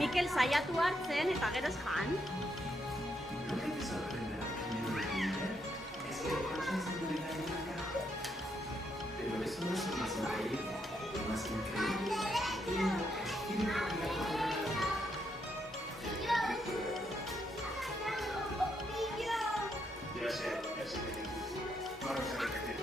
Mikel, saiatu hartzen eta gero ez jan. Lo que te sorprenderá primero de entender es que el corazón se entrega en una caja. Pero eso no es lo más increíble. Lo más increíble es que tiene una cajita para poder hablar. Ya sé que te gusta. Vamos a repetir.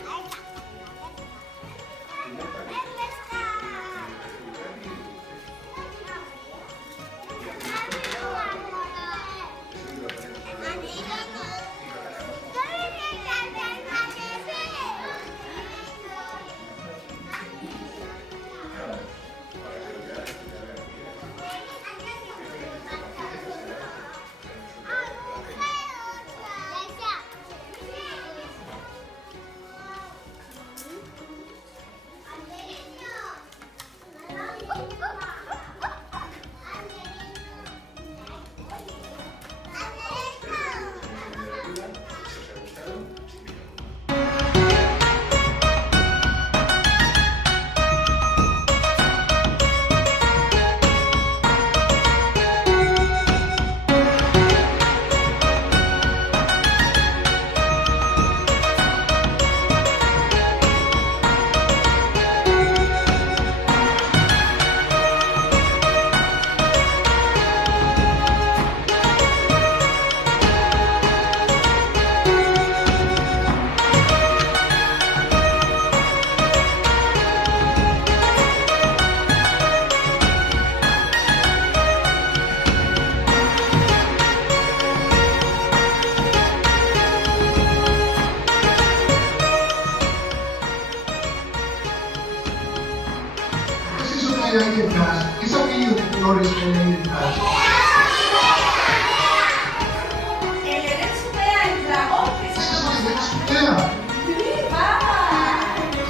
¿Qué hay detrás? ¿Qué es aquello de colores que hay detrás? El Eretsumea, el dragón que ¿Ese se es el de llama. Exupea? ¡Sí, va!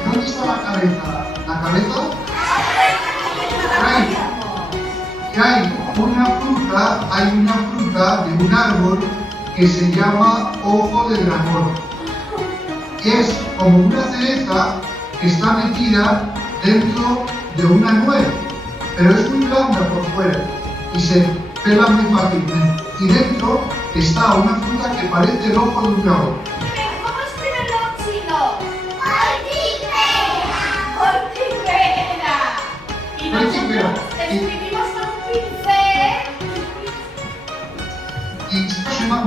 ¿Dónde está la cabeza? ¿La cabeza? Ahí. Y hay una fruta de un árbol que se llama ojo de dragón. Que es como una cereza que está metida dentro de una nuez, pero es muy blanda por fuera y se pela muy fácilmente. Y dentro está una fruta que parece el ojo de un dragón. ¿Cómo escriben los chinos? ¡Ortigera! Y Ortigera. nosotros escribimos con un pincel. Y se llama